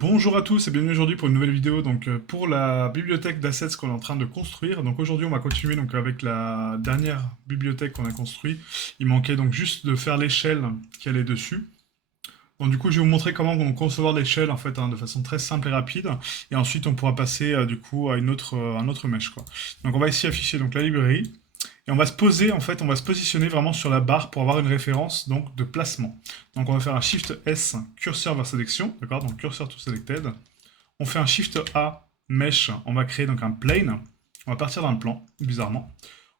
Bonjour à tous et bienvenue aujourd'hui pour une nouvelle vidéo pour la bibliothèque d'assets qu'on est en train de construire. Donc aujourd'hui on va continuer avec la dernière bibliothèque qu'on a construite. Il manquait donc juste de faire l'échelle qui allait dessus. Donc du coup je vais vous montrer comment on concevoir l'échelle en fait de façon très simple et rapide. Et ensuite on pourra passer du coup à un autre mesh quoi. Donc on va ici afficher donc la librairie. Et on va se poser, en fait, on va se positionner vraiment sur la barre pour avoir une référence donc de placement. Donc on va faire un Shift S, curseur vers sélection, d'accord, donc curseur to selected. On fait un Shift A, mesh, on va créer donc un plane. On va partir d'un plan, bizarrement.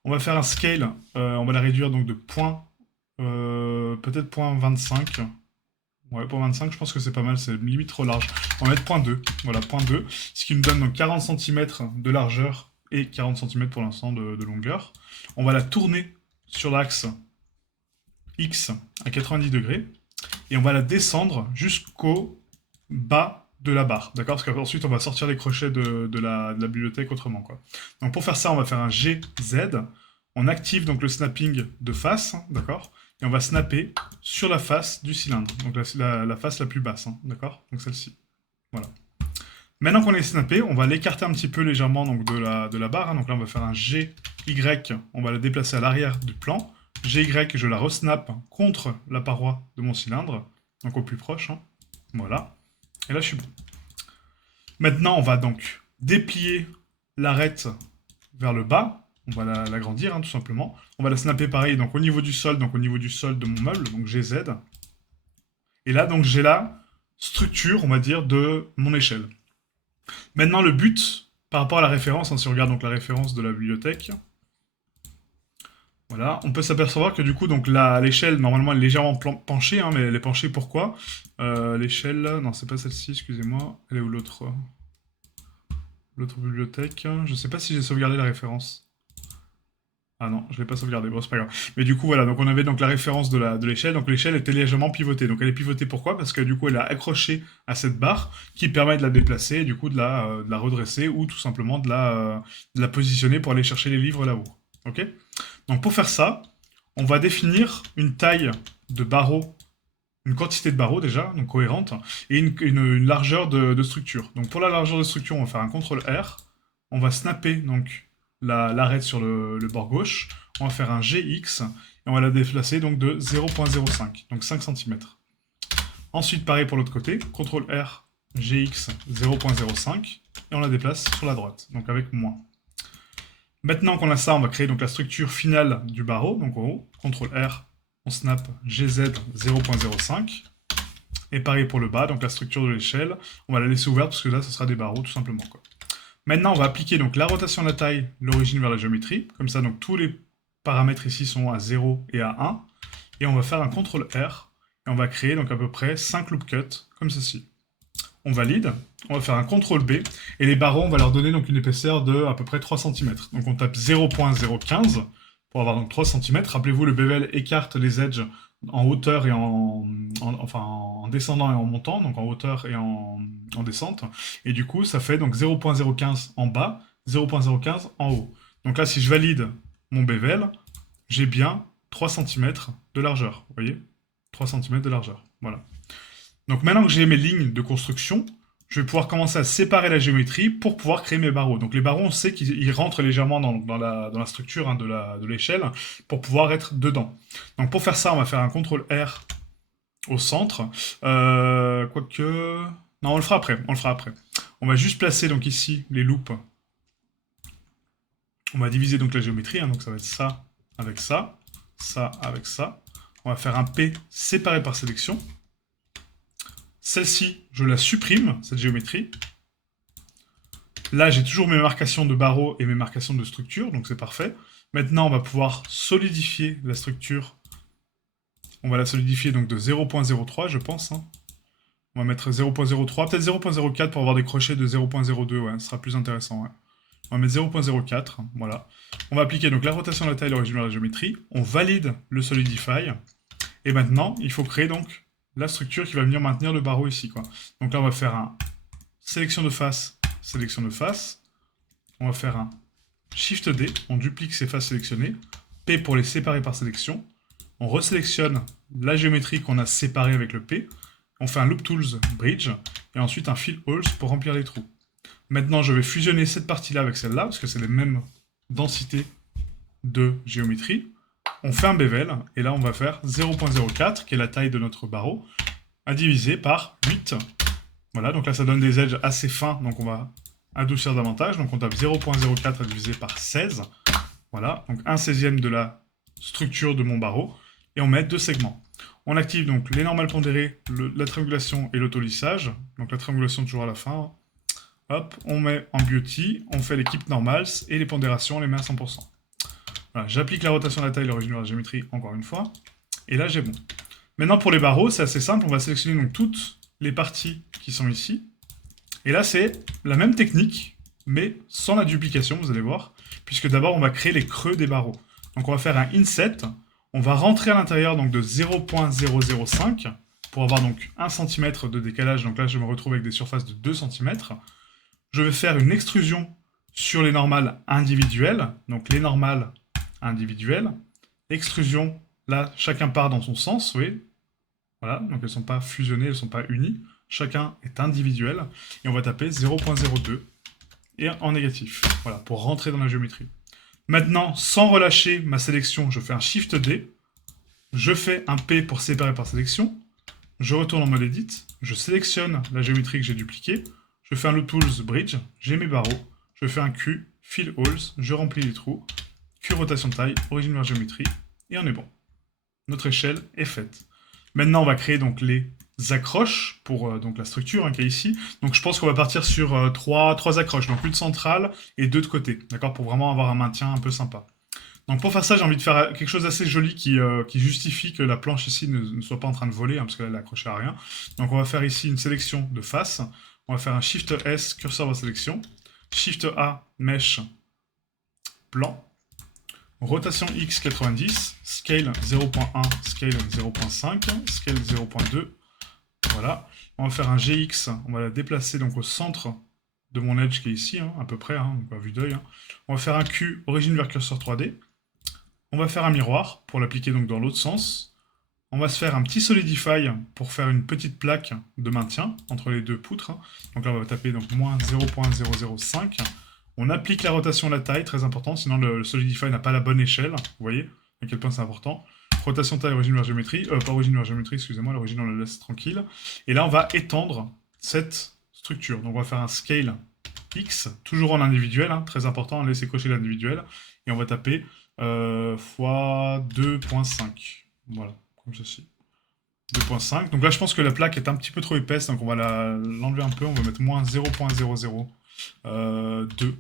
On va faire un scale, on va la réduire donc de point, peut-être point 25. Ouais, point 25, je pense que c'est pas mal, c'est limite trop large. On va mettre point 2, voilà, point 2, ce qui nous donne donc 40 centimètres de largeur et 40 centimètres pour l'instant de longueur. On va la tourner sur l'axe X à 90 degrés et on va la descendre jusqu'au bas de la barre, d'accord? Parce qu'ensuite on va sortir les crochets de la bibliothèque autrement, quoi. Donc pour faire ça, on va faire un GZ. On active donc le snapping de face, d'accord? Et on va snapper sur la face du cylindre, donc la face la plus basse, d'accord? Donc celle-ci. Voilà. Maintenant qu'on est snappé, on va l'écarter un petit peu légèrement donc, de la barre. Donc là, on va faire un GY, on va la déplacer à l'arrière du plan. GY, je la resnap contre la paroi de mon cylindre, donc au plus proche. Voilà. Et là, je suis bon. Maintenant, on va donc déplier l'arête vers le bas. On va l'agrandir, tout simplement. On va la snapper pareil, donc au niveau du sol, de mon meuble, donc GZ. Et là, donc j'ai la structure, on va dire, de mon échelle. Maintenant, le but, par rapport à la référence, si on regarde donc la référence de la bibliothèque, voilà, on peut s'apercevoir que du coup, donc l'échelle, normalement, elle est légèrement penchée, mais elle est penchée pourquoi L'échelle, non, c'est pas celle-ci, excusez-moi. Elle est où l'autre bibliothèque? Je sais pas si j'ai sauvegardé la référence. Ah non, je l'ai pas sauvegardé, bon c'est pas grave. Mais du coup voilà, donc on avait donc la référence de l'échelle, donc l'échelle était légèrement pivotée. Donc elle est pivotée pourquoi? Parce que du coup elle a accroché à cette barre qui permet de la déplacer et du coup de la redresser ou tout simplement de la positionner pour aller chercher les livres là-haut. Ok? Donc pour faire ça, on va définir une taille de barreau, une quantité de barreaux déjà, donc cohérente, et une largeur de structure. Donc pour la largeur de structure, on va faire un CTRL R, on va snapper donc l'arête sur le bord gauche, on va faire un GX, et on va la déplacer donc de 0.05, donc 5 cm. Ensuite, pareil pour l'autre côté, CTRL R, GX 0.05, et on la déplace sur la droite, donc avec moins. Maintenant qu'on a ça, on va créer donc la structure finale du barreau, donc en haut, CTRL R, on snap GZ 0.05. Et pareil pour le bas, donc la structure de l'échelle, on va la laisser ouverte parce que là, ce sera des barreaux tout simplement, quoi. Maintenant, on va appliquer donc la rotation de la taille, l'origine vers la géométrie. Comme ça, donc tous les paramètres ici sont à 0 et à 1. Et on va faire un CTRL R. Et on va créer donc à peu près 5 loop cuts, comme ceci. On valide. On va faire un CTRL B. Et les barreaux, on va leur donner donc une épaisseur de à peu près 3 cm. Donc on tape 0.015 pour avoir donc 3 cm. Rappelez-vous, le bevel écarte les edges en hauteur et en descendant et en montant, donc en hauteur et en descente. Et du coup, ça fait donc 0.015 en bas, 0.015 en haut. Donc là, si je valide mon bevel, j'ai bien 3 cm de largeur. Vous voyez? 3 cm de largeur. Voilà. Donc maintenant que j'ai mes lignes de construction, je vais pouvoir commencer à séparer la géométrie pour pouvoir créer mes barreaux. Donc les barreaux, on sait qu'ils rentrent légèrement dans la structure de l'échelle pour pouvoir être dedans. Donc pour faire ça, on va faire un CTRL R au centre. Quoique... Non, on le fera après. On va juste placer donc ici les loops. On va diviser donc la géométrie. Donc ça va être ça avec ça, ça avec ça. On va faire un P séparé par sélection. Celle-ci, je la supprime, cette géométrie. Là, j'ai toujours mes marcations de barreaux et mes marcations de structure, donc c'est parfait. Maintenant, on va pouvoir solidifier la structure. On va la solidifier donc de 0.03, je pense. On va mettre 0.03, peut-être 0.04 pour avoir des crochets de 0.02, ouais, ce sera plus intéressant, ouais. On va mettre 0.04, voilà. On va appliquer donc la rotation de la taille, l'origine de la géométrie. On valide le solidify. Et maintenant, il faut créer donc la structure qui va venir maintenir le barreau ici, quoi. Donc là, on va faire un sélection de face, sélection de face. On va faire un Shift D, on duplique ces faces sélectionnées. P pour les séparer par sélection. On resélectionne la géométrie qu'on a séparée avec le P. On fait un Loop Tools Bridge. et ensuite un fill holes pour remplir les trous. Maintenant, je vais fusionner cette partie-là avec celle-là, parce que c'est les mêmes densités de géométrie. On fait un bevel, et là on va faire 0.04, qui est la taille de notre barreau, à diviser par 8. Voilà, donc là ça donne des edges assez fins, donc on va adoucir davantage. Donc on tape 0.04 à diviser par 16. Voilà, donc 1/16 de la structure de mon barreau, et on met 2 segments. On active donc les normales pondérées, la triangulation et l'autolissage. Donc la triangulation toujours à la fin. Hop, on met en beauty, on fait les keep normals, et les pondérations, on les met à 100%. Voilà, j'applique la rotation de la taille, l'origine de la géométrie, encore une fois. Et là, j'ai bon. Maintenant, pour les barreaux, c'est assez simple. On va sélectionner donc toutes les parties qui sont ici. Et là, c'est la même technique, mais sans la duplication, vous allez voir. Puisque d'abord, on va créer les creux des barreaux. Donc, on va faire un inset. On va rentrer à l'intérieur donc de 0.005 pour avoir donc 1 cm de décalage. Donc là, je me retrouve avec des surfaces de 2 cm. Je vais faire une extrusion sur les normales individuelles. Donc, les normales individuelles. Extrusion, là, chacun part dans son sens, vous voyez. Voilà, donc elles ne sont pas fusionnées, elles ne sont pas unies. Chacun est individuel. Et on va taper 0.02 et en négatif. Voilà, pour rentrer dans la géométrie. Maintenant, sans relâcher ma sélection, je fais un Shift D. Je fais un P pour séparer par sélection. Je retourne en mode Edit. Je sélectionne la géométrie que j'ai dupliquée. Je fais un Loop Tools Bridge. J'ai mes barreaux. Je fais un Q, Fill Holes. Je remplis les trous. Q rotation de taille, origine vers géométrie. Et on est bon. Notre échelle est faite. Maintenant, on va créer donc les accroches pour donc la structure qui est ici. Donc je pense qu'on va partir sur trois accroches, donc une centrale et 2 de côté, d'accord, pour vraiment avoir un maintien un peu sympa. Donc pour faire ça, j'ai envie de faire quelque chose d'assez joli qui justifie que la planche ici ne soit pas en train de voler, parce qu'elle est accrochée à rien. Donc on va faire ici une sélection de face. On va faire un Shift S, curseur de sélection. Shift A, Mesh, plan. Rotation X 90, scale 0.1, scale 0.5, scale 0.2. Voilà. On va faire un GX, on va la déplacer donc au centre de mon edge qui est ici, à peu près, donc à vue d'œil. On va faire un Q, origine vers curseur 3D. On va faire un miroir pour l'appliquer donc dans l'autre sens. On va se faire un petit solidify pour faire une petite plaque de maintien entre les deux poutres. Donc là on va taper donc moins 0.005. On applique la rotation à la taille, très important, sinon le Solidify n'a pas la bonne échelle. Vous voyez à quel point c'est important. Rotation taille, origine vers géométrie. Pas origine vers géométrie, excusez-moi, l'origine on la laisse tranquille. Et là on va étendre cette structure. Donc on va faire un scale X, toujours en individuel, très important, laissez cocher l'individuel. Et on va taper fois 2.5. Voilà, comme ceci. 2.5. Donc là je pense que la plaque est un petit peu trop épaisse, donc on va l'enlever un peu, on va mettre moins 0.002.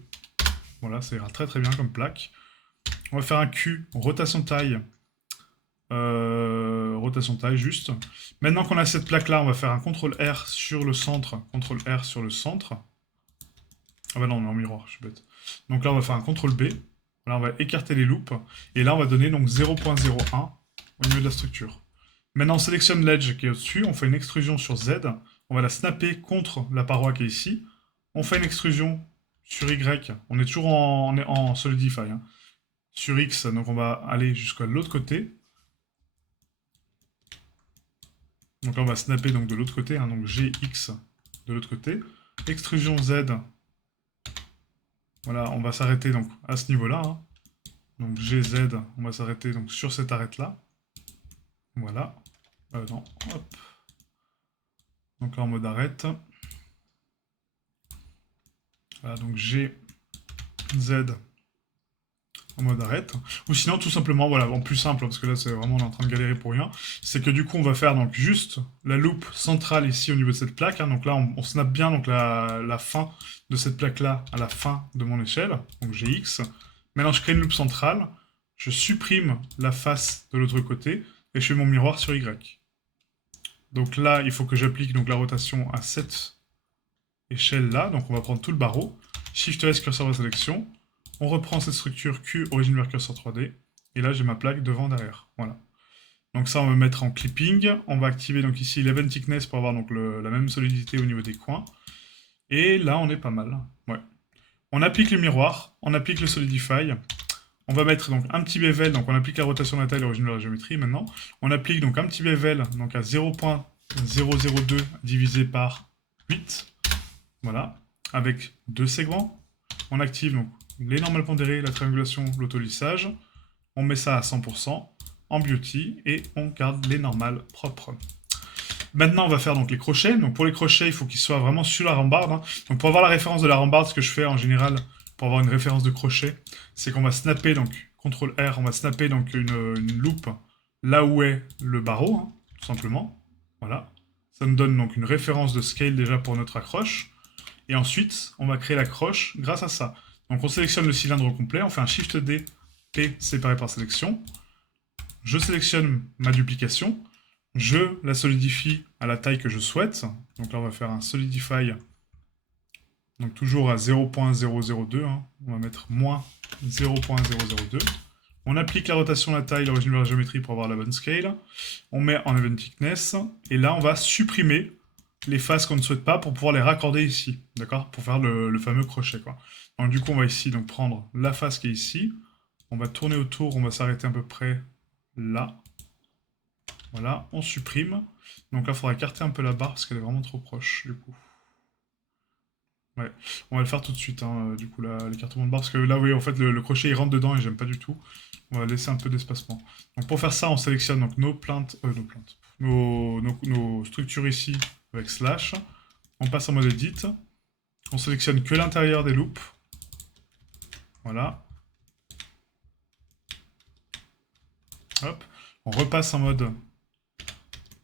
Voilà, ça ira très très bien comme plaque. On va faire un Q, rotation taille. Rotation taille, juste. Maintenant qu'on a cette plaque-là, on va faire un CTRL R sur le centre. CTRL R sur le centre. Ah bah non, on est en miroir, je suis bête. Donc là, on va faire un CTRL B. Là, on va écarter les loops. Et là, on va donner donc 0.01 au niveau de la structure. Maintenant, on sélectionne l'edge qui est au-dessus. On fait une extrusion sur Z. On va la snapper contre la paroi qui est ici. On fait une extrusion sur Y, on est toujours en Solidify. Sur X, donc on va aller jusqu'à l'autre côté. Donc là, on va snapper donc de l'autre côté, donc GX de l'autre côté. Extrusion Z. Voilà, on va s'arrêter donc à ce niveau-là. Donc GZ, on va s'arrêter donc sur cette arête-là. Voilà. Non, hop. Donc là, en mode arrête. Voilà, donc G, Z en mode arrête. Ou sinon, tout simplement, voilà, en plus simple, parce que là, c'est vraiment, on est en train de galérer pour rien. C'est que du coup, on va faire donc juste la loupe centrale ici au niveau de cette plaque. Donc là, on snap bien donc la fin de cette plaque-là à la fin de mon échelle. Donc GX. Maintenant, je crée une loupe centrale. Je supprime la face de l'autre côté et je fais mon miroir sur Y. Donc là, il faut que j'applique donc la rotation à cette échelle-là. Donc on va prendre tout le barreau. Shift S, curseur de sélection. On reprend cette structure Q, origine vers curseur 3D. Et là, j'ai ma plaque devant, derrière. Voilà. Donc ça, on va mettre en clipping. On va activer donc ici l'Event Thickness pour avoir donc la même solidité au niveau des coins. Et là, on est pas mal. Ouais. On applique le miroir. On applique le Solidify. On va mettre donc un petit bevel. Donc on applique la rotation de la taille, l'origine de la géométrie maintenant. On applique donc un petit bevel donc à 0.002 divisé par 8. Voilà. Avec 2 segments. On active donc les normales pondérées, la triangulation, l'autolissage. On met ça à 100% en beauty et on garde les normales propres. Maintenant, on va faire donc les crochets. Donc pour les crochets, il faut qu'ils soient vraiment sur la rambarde, hein. Donc pour avoir la référence de la rambarde, ce que je fais en général pour avoir une référence de crochet, c'est qu'on va snapper, donc CTRL R, on va snapper donc une loupe là où est le barreau, hein, tout simplement. Voilà. Ça nous donne donc une référence de scale déjà pour notre accroche. Et ensuite, on va créer l'accroche grâce à ça. Donc on sélectionne le cylindre complet, on fait un Shift D, P séparé par sélection. Je sélectionne ma duplication. Je la solidifie à la taille que je souhaite. Donc là, on va faire un solidify. Donc toujours à 0.002. Hein. On va mettre moins 0.002. On applique la rotation, la taille, l'origine de la géométrie pour avoir la bonne scale. On met en event thickness. Et là, on va supprimer les faces qu'on ne souhaite pas pour pouvoir les raccorder ici. D'accord? Pour faire le fameux crochet, quoi. Donc du coup, on va ici donc, prendre la face qui est ici. On va tourner autour. On va s'arrêter à peu près là. Voilà, on supprime. Donc là, il faudra écarter un peu la barre parce qu'elle est vraiment trop proche, du coup. Ouais, on va le faire tout de suite, hein, du coup, l'écartement de barre. Parce que là, oui, en fait, le crochet, il rentre dedans et j'aime pas du tout. On va laisser un peu d'espacement. Donc pour faire ça, on sélectionne donc nos structures ici avec slash. On passe en mode edit. On sélectionne que l'intérieur des loops. Voilà. Hop. On repasse en mode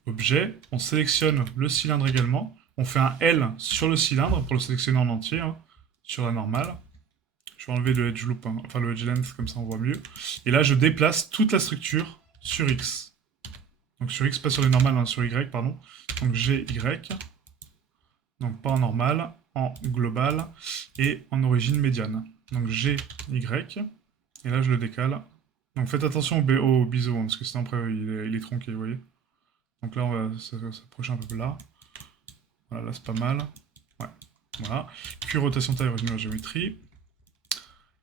objet, on sélectionne le cylindre également, on fait un L sur le cylindre pour le sélectionner en entier, hein, sur la normale. Je vais enlever le edge loop, hein, enfin le edge length, comme ça on voit mieux. Et là je déplace toute la structure sur X. Donc sur X, pas sur les normales, hein, sur Y, pardon. Donc GY, donc pas en normal, en global, et en origine médiane. Donc GY, et là je le décale. Donc faites attention au biseau, hein, parce que sinon après il est tronqué, vous voyez. Donc là, on va s'approcher un peu là. Voilà, là c'est pas mal. Ouais, voilà. Q rotation taille, revenu à la géométrie.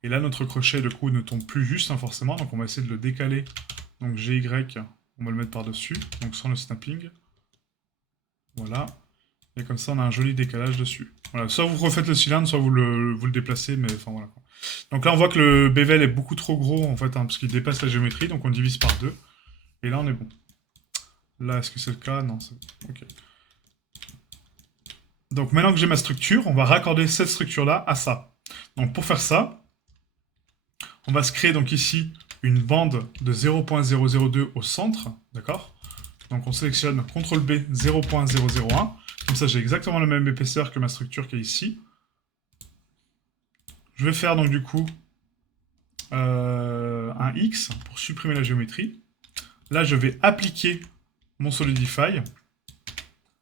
Et là, notre crochet, de coup, ne tombe plus juste, hein, forcément. Donc on va essayer de le décaler. Donc GY, on va le mettre par-dessus. Donc sans le snapping. Voilà. Et comme ça, on a un joli décalage dessus. Voilà, soit vous refaites le cylindre, soit vous le déplacez, mais enfin voilà. Donc là, on voit que le bevel est beaucoup trop gros, en fait, hein, parce qu'il dépasse la géométrie. Donc on le divise par 2. Et là, on est bon. Là, est-ce que c'est le cas? Non, c'est bon. Ok. Donc maintenant que j'ai ma structure, on va raccorder cette structure-là à ça. Donc pour faire ça, on va se créer donc ici une bande de 0.002 au centre, d'accord? Donc on sélectionne CTRL B 0.001, comme ça j'ai exactement la même épaisseur que ma structure qui est ici. Je vais faire donc du coup un X pour supprimer la géométrie. Là je vais appliquer mon Solidify.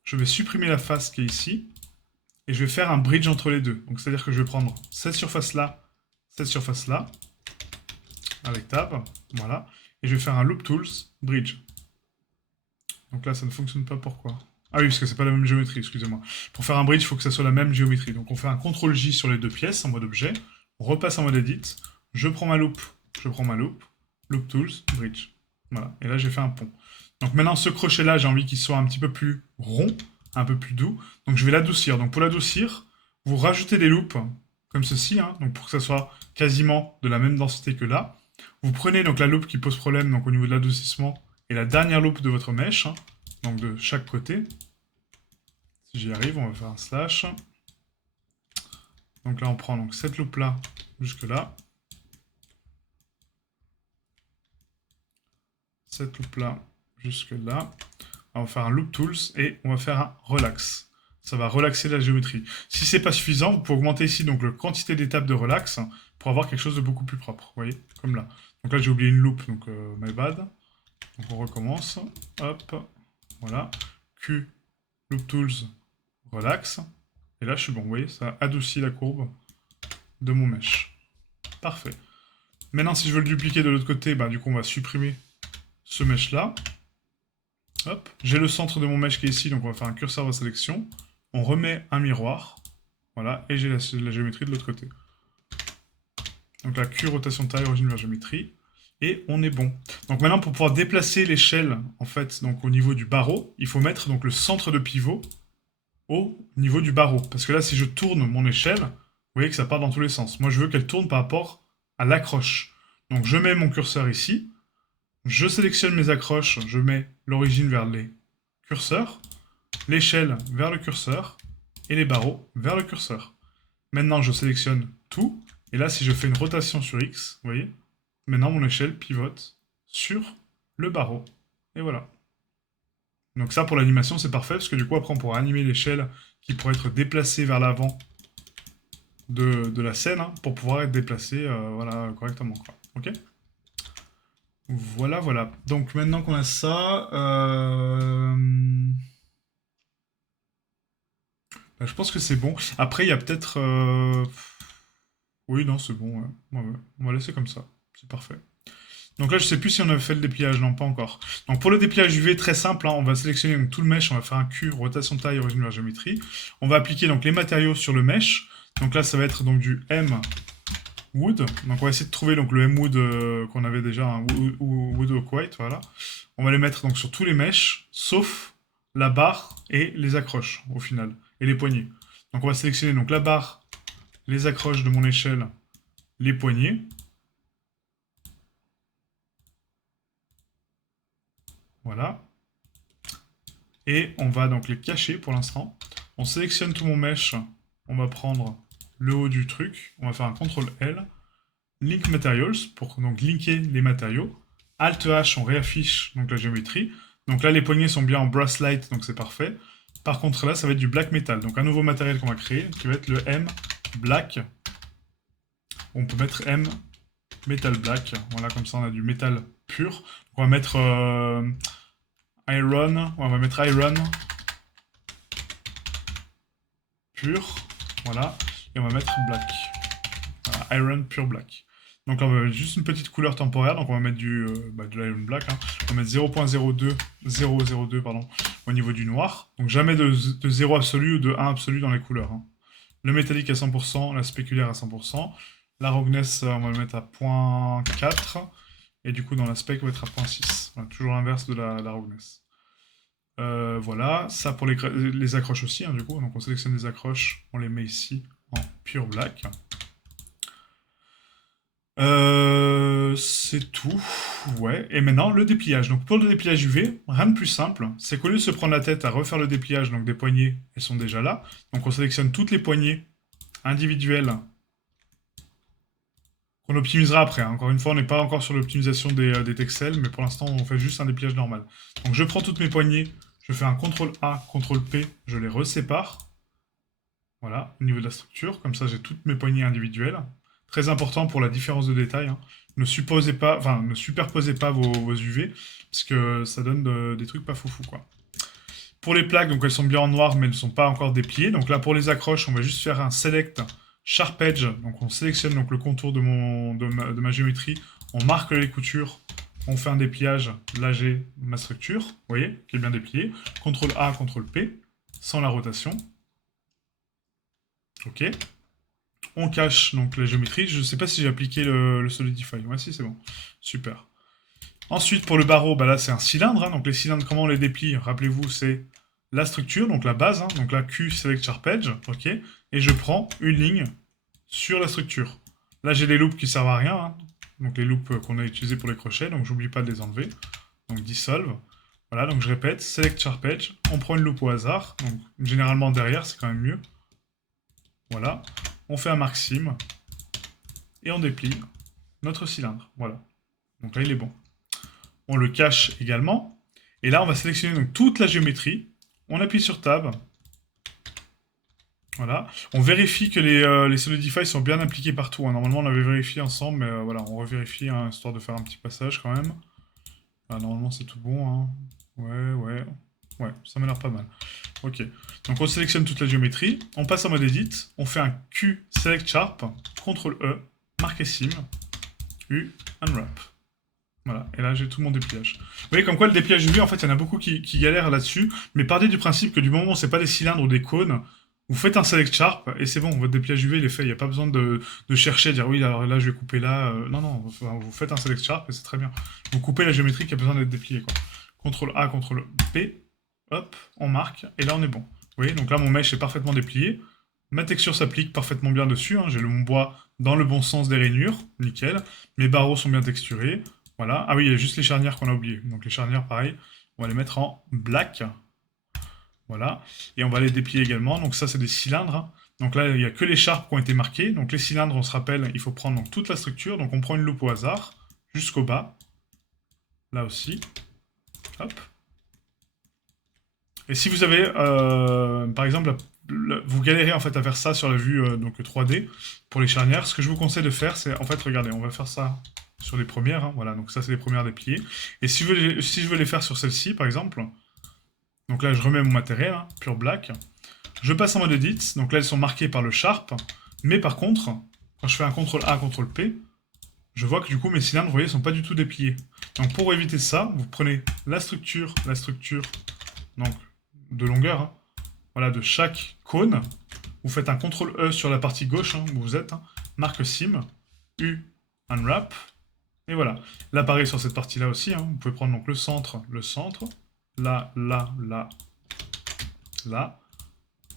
Je vais supprimer la face qui est ici. Et je vais faire un bridge entre les deux. Donc c'est-à-dire que je vais prendre cette surface-là, avec Tab, voilà. Et je vais faire un Loop Tools, Bridge. Donc là, ça ne fonctionne pas, pourquoi? Ah oui, parce que c'est pas la même géométrie, excusez-moi. Pour faire un bridge, il faut que ça soit la même géométrie. Donc on fait un CTRL J sur les deux pièces en mode objet. On repasse en mode edit. Je prends ma loupe, Loop Tools, Bridge. Voilà. Et là, j'ai fait un pont. Donc maintenant, ce crochet-là, j'ai envie qu'il soit un petit peu plus rond, un peu plus doux. Donc je vais l'adoucir. Donc pour l'adoucir, vous rajoutez des loupes comme ceci, hein, donc pour que ça soit quasiment de la même densité que là. Vous prenez donc la loupe qui pose problème donc au niveau de l'adoucissement et la dernière loupe de votre mèche, hein, donc de chaque côté. Si j'y arrive, on va faire un slash. Donc là, on prend donc cette loupe là jusque là. Cette loupe là jusque là. On va faire un loop tools et on va faire un relax. Ça va relaxer la géométrie. Si c'est pas suffisant, vous pouvez augmenter ici donc la quantité d'étapes de relax pour avoir quelque chose de beaucoup plus propre. Vous voyez, comme là. Donc là j'ai oublié une loupe, donc my bad. Donc on recommence. Hop, voilà. Q, loop tools, relax. Et là je suis bon. Vous voyez, ça adoucit la courbe de mon mesh. Parfait. Maintenant si je veux le dupliquer de l'autre côté, bah, du coup on va supprimer ce mesh là. Hop, j'ai le centre de mon mesh qui est ici, donc on va faire un curseur de sélection. On remet un miroir. Voilà, et j'ai la géométrie de l'autre côté. Donc la Q, rotation taille, origine vers géométrie. Et on est bon. Donc maintenant, pour pouvoir déplacer l'échelle, en fait, donc au niveau du barreau, il faut mettre donc le centre de pivot au niveau du barreau. Parce que là, si je tourne mon échelle, vous voyez que ça part dans tous les sens. Moi, je veux qu'elle tourne par rapport à l'accroche. Donc, je mets mon curseur ici. Je sélectionne mes accroches. Je mets l'origine vers les curseurs, l'échelle vers le curseur et les barreaux vers le curseur. Maintenant, je sélectionne tout. Et là, si je fais une rotation sur X, vous voyez, maintenant mon échelle pivote sur le barreau. Et voilà. Donc ça, pour l'animation, c'est parfait, parce que du coup, après, on pourra animer l'échelle qui pourrait être déplacée vers l'avant de la scène, hein, pour pouvoir être déplacée voilà, correctement. Quoi. Ok. Voilà, voilà. Donc maintenant qu'on a ça, bah, je pense que c'est bon. Après, il y a peut-être... Oui, non, c'est bon. Ouais. Ouais, ouais. On va laisser comme ça. C'est parfait. Donc là, je sais plus si on a fait le dépliage, non, pas encore. Donc pour le dépliage UV, très simple, hein, on va sélectionner donc, tout le mesh, on va faire un Q, rotation taille, origine vers géométrie. On va appliquer donc les matériaux sur le mesh. Donc là, ça va être donc du M wood. Donc on va essayer de trouver donc le M wood qu'on avait déjà, un wood oak white, voilà. On va les mettre donc sur tous les meshs, sauf la barre et les accroches au final, et les poignées. Donc on va sélectionner donc la barre, les accroches de mon échelle, les poignées. Voilà. Et on va donc les cacher pour l'instant. On sélectionne tout mon mesh. On va prendre le haut du truc. On va faire un CTRL L. Link Materials pour donc linker les matériaux. Alt H, on réaffiche donc la géométrie. Donc là, les poignées sont bien en brass light, donc c'est parfait. Par contre, là, ça va être du black metal. Donc un nouveau matériel qu'on va créer, qui va être le M black. On peut mettre M metal black. Voilà, comme ça, on a du métal pur. Donc, on va mettre iron. On va mettre iron pur, voilà, et on va mettre black. Voilà, iron pure black. Donc là, on va mettre juste une petite couleur temporaire, donc on va mettre de l'iron black, hein. On va mettre 0.02 pardon, au niveau du noir. Donc jamais de 0 absolu ou de 1 absolu dans les couleurs. Hein. Le métallique à 100%, la spéculaire à 100%. La roughness, on va le mettre à 0.4. Et du coup, dans la spec, on va être à 0.6. Voilà, toujours l'inverse de la roughness. Voilà, ça pour les accroches aussi, hein, du coup. Donc on sélectionne les accroches, on les met ici en pure black. C'est tout. Ouais, et maintenant le dépliage. Donc pour le dépliage UV, rien de plus simple. C'est qu'au lieu de se prendre la tête à refaire le dépliage, donc des poignées, elles sont déjà là. Donc on sélectionne toutes les poignées individuelles qu'on optimisera après. Hein. Encore une fois, on n'est pas encore sur l'optimisation des texels, mais pour l'instant, on fait juste un dépliage normal. Donc je prends toutes mes poignées, je fais un CTRL A, CTRL P, je les resépare. Voilà, au niveau de la structure, comme ça j'ai toutes mes poignées individuelles. Très important pour la différence de détail. Hein. Ne superposez pas vos UV, parce que ça donne des trucs pas foufou, quoi. Pour les plaques, donc elles sont bien en noir, mais elles ne sont pas encore dépliées. Donc là, pour les accroches, on va juste faire un Select Sharp Edge. Donc on sélectionne donc, le contour de ma géométrie, on marque les coutures, on fait un dépliage. Là, j'ai ma structure, vous voyez, qui est bien dépliée. CTRL A, CTRL P, sans la rotation. Ok. On cache donc la géométrie. Je ne sais pas si j'ai appliqué le Solidify. Ouais, si, c'est bon. Super. Ensuite, pour le barreau, bah là, c'est un cylindre. Hein. Donc, les cylindres, comment on les déplie? Rappelez-vous, c'est la structure, donc la base. Hein. Donc, la Q, Select Sharp Edge. OK. Et je prends une ligne sur la structure. Là, j'ai des loops qui servent à rien. Hein. Donc, les loops qu'on a utilisés pour les crochets. Donc, j'oublie pas de les enlever. Donc, dissolve. Voilà, donc je répète, Select Sharp Edge. On prend une loupe au hasard. Donc, généralement, derrière, c'est quand même mieux. Voilà. On fait un mark sim. Et on déplie notre cylindre. Voilà. Donc là, il est bon. On le cache également. Et là, on va sélectionner donc toute la géométrie. On appuie sur Tab. Voilà. On vérifie que les Solidify sont bien appliqués partout. Hein. Normalement, on avait vérifié ensemble, mais voilà, on revérifie, hein, histoire de faire un petit passage quand même. Normalement, c'est tout bon. Hein. Ouais. Ouais, ça m'a l'air pas mal. Ok. Donc, on sélectionne toute la géométrie. On passe en mode Edit. On fait un Q Select Sharp. CTRL E. Marquer Sim. U. Unwrap. Voilà, et là j'ai tout mon dépliage. Vous voyez comme quoi le dépliage UV, en fait, il y en a beaucoup qui galèrent là-dessus, mais partez du principe que du moment où c'est pas des cylindres ou des cônes, vous faites un select sharp et c'est bon, votre dépliage UV il est fait, il n'y a pas besoin de chercher à dire oui, alors là je vais couper là. Non, vous faites un select sharp et c'est très bien. Vous coupez la géométrie qui a besoin d'être dépliée, quoi. CTRL A, CTRL P, hop, on marque, et là on est bon. Vous voyez, donc là, mon mesh est parfaitement déplié. Ma texture s'applique parfaitement bien dessus, hein. J'ai mon bois dans le bon sens des rainures, nickel. Mes barreaux sont bien texturés. Voilà. Ah oui, il y a juste les charnières qu'on a oubliées. Donc les charnières, pareil, on va les mettre en black. Voilà. Et on va les déplier également. Donc ça, c'est des cylindres, hein. Donc là, il n'y a que les charpes qui ont été marquées. Donc les cylindres, on se rappelle, il faut prendre donc, toute la structure. Donc on prend une loupe au hasard, jusqu'au bas. Là aussi. Hop. Et si vous avez, par exemple, vous galérez en fait à faire ça sur la vue donc 3D pour les charnières, ce que je vous conseille de faire, c'est en fait, regardez, on va faire ça sur les premières, hein, voilà, donc ça c'est les premières dépliées. Et si, si je veux les faire sur celle-ci, par exemple, donc là je remets mon matériel, hein, pure black, je passe en mode edit, donc là elles sont marquées par le sharp, mais par contre, quand je fais un CTRL A, CTRL P, je vois que du coup mes cylindres, vous voyez, sont pas du tout dépliés. Donc pour éviter ça, vous prenez la structure, donc de longueur, hein, voilà, de chaque cône. Vous faites un CTRL E sur la partie gauche, hein, où vous êtes, hein, marque sim, U, unwrap, et voilà. Là, pareil sur cette partie-là aussi, hein, vous pouvez prendre donc le centre, là, là, là, là,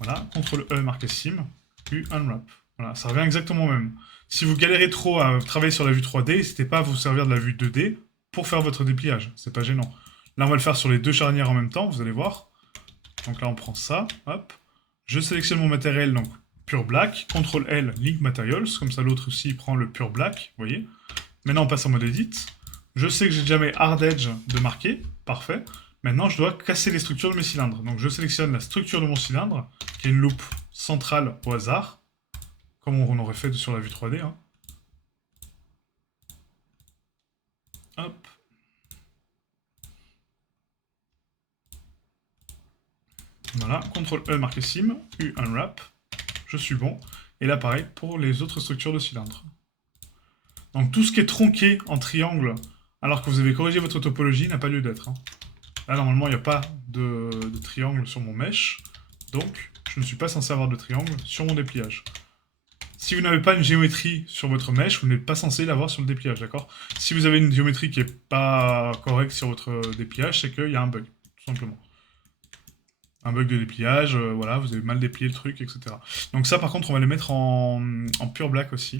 voilà, CTRL E, marqué sim, U, unwrap. Voilà, ça revient exactement au même. Si vous galérez trop à travailler sur la vue 3D, n'hésitez pas à vous servir de la vue 2D pour faire votre dépliage, c'est pas gênant. Là, on va le faire sur les deux charnières en même temps, vous allez voir. Donc là, on prend ça, hop. Je sélectionne mon matériel, donc pure black. CTRL L, link materials. Comme ça, l'autre aussi prend le pure black, vous voyez. Maintenant, on passe en mode edit. Je sais que j'ai déjà mes hard edge de marquer. Parfait. Maintenant, je dois casser les structures de mes cylindres. Donc, je sélectionne la structure de mon cylindre, qui est une loupe centrale au hasard, comme on aurait fait sur la vue 3D. Hein. Hop. Voilà, CTRL E marqué sim, U unwrap, je suis bon. Et là pareil pour les autres structures de cylindres. Donc tout ce qui est tronqué en triangle, alors que vous avez corrigé votre topologie, n'a pas lieu d'être. Hein. Là normalement il n'y a pas de triangle sur mon mesh, donc je ne suis pas censé avoir de triangle sur mon dépliage. Si vous n'avez pas une géométrie sur votre mesh, vous n'êtes pas censé l'avoir sur le dépliage, d'accord? Si vous avez une géométrie qui n'est pas correcte sur votre dépliage, c'est qu'il y a un bug, tout simplement. Un bug de dépliage, voilà, vous avez mal déplié le truc, etc. Donc ça, par contre, on va les mettre en pure black aussi.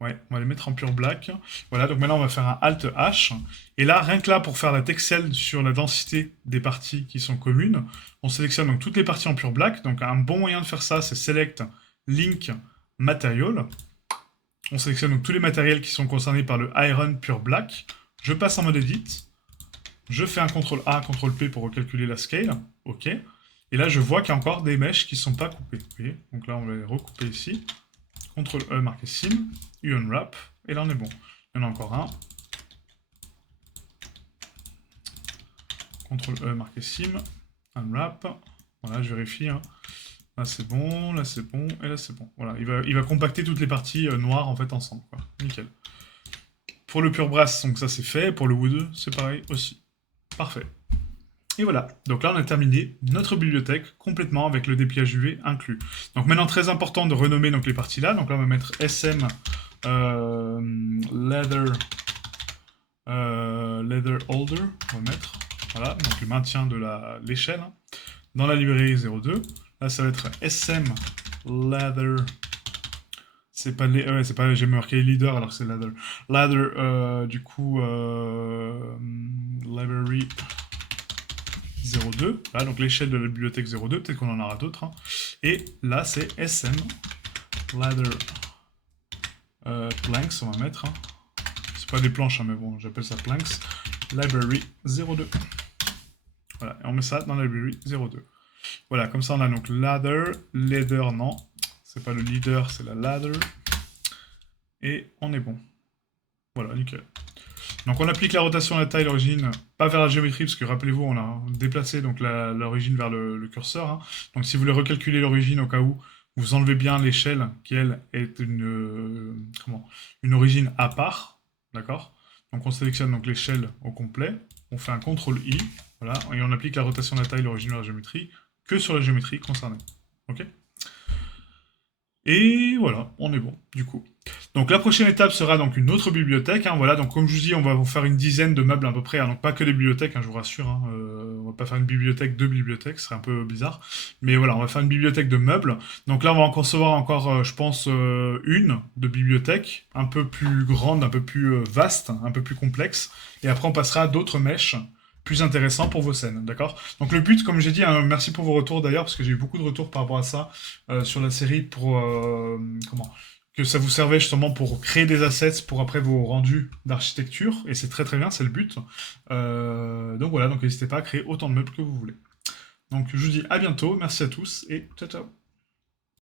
Ouais, on va les mettre en pure black. Voilà, donc maintenant, on va faire un Alt H. Et là, rien que là, pour faire la texel sur la densité des parties qui sont communes, on sélectionne donc toutes les parties en pure black. Donc un bon moyen de faire ça, c'est Select Link Material. On sélectionne donc tous les matériels qui sont concernés par le Iron Pure Black. Je passe en mode Edit. Je fais un CTRL A, CTRL P pour recalculer la scale. OK. Et là, je vois qu'il y a encore des mèches qui ne sont pas coupées. Vous voyez, donc là, on va les recouper ici. CTRL E marqué sim, U unwrap. Et là, on est bon. Il y en a encore un. CTRL E marqué sim, unwrap. Voilà, je vérifie. Hein. Là, c'est bon, et là, c'est bon. Voilà, il va compacter toutes les parties noires, en fait, ensemble. Quoi. Nickel. Pour le pure brass, donc ça, c'est fait. Pour le wood, c'est pareil aussi. Parfait. Et voilà, donc là on a terminé notre bibliothèque complètement avec le dépliage UV inclus. Donc maintenant très important de renommer donc, les parties là, donc là on va mettre SM leather holder, on va mettre, voilà, donc le maintien de l'échelle. Hein. Dans la librairie 02, là ça va être SM leather, c'est pas, c'est pas, j'ai marqué leader alors que c'est leather, du coup library 02, là, donc l'échelle de la bibliothèque 02, peut-être qu'on en aura d'autres. Hein. Et là, c'est SM, ladder planks, on va mettre. Hein. C'est pas des planches, hein, mais bon, j'appelle ça planks. Library 02. Voilà, et on met ça dans la library 02. Voilà, comme ça, on a donc ladder, leader, non, c'est pas le leader, c'est la ladder. Et on est bon. Voilà, nickel. Donc on applique la rotation à la taille, l'origine, pas vers la géométrie, parce que rappelez-vous, on a déplacé donc l'origine vers le curseur. Hein. Donc si vous voulez recalculer l'origine au cas où, vous enlevez bien l'échelle, qui elle est une origine à part, d'accord? Donc on sélectionne donc l'échelle au complet, on fait un CTRL I, voilà, et on applique la rotation de la taille, l'origine vers la géométrie, que sur la géométrie concernée. Ok? Et voilà, on est bon, du coup. Donc la prochaine étape sera donc une autre bibliothèque, hein, voilà, donc comme je vous dis, on va vous faire une dizaine de meubles à peu près, hein, donc pas que des bibliothèques, hein, je vous rassure, hein, on va pas faire une bibliothèque de bibliothèques, ce serait un peu bizarre, mais voilà, on va faire une bibliothèque de meubles, donc là on va en concevoir encore, je pense, une de bibliothèque, un peu plus grande, un peu plus vaste, un peu plus complexe, et après on passera à d'autres mèches, plus intéressants pour vos scènes, d'accord? Donc le but, comme j'ai dit, hein, merci pour vos retours d'ailleurs, parce que j'ai eu beaucoup de retours par rapport à ça sur la série pour comment que ça vous servait justement pour créer des assets pour après vos rendus d'architecture, et c'est très très bien, c'est le but. Donc voilà, donc n'hésitez pas à créer autant de meubles que vous voulez. Donc je vous dis à bientôt, merci à tous et ciao ciao.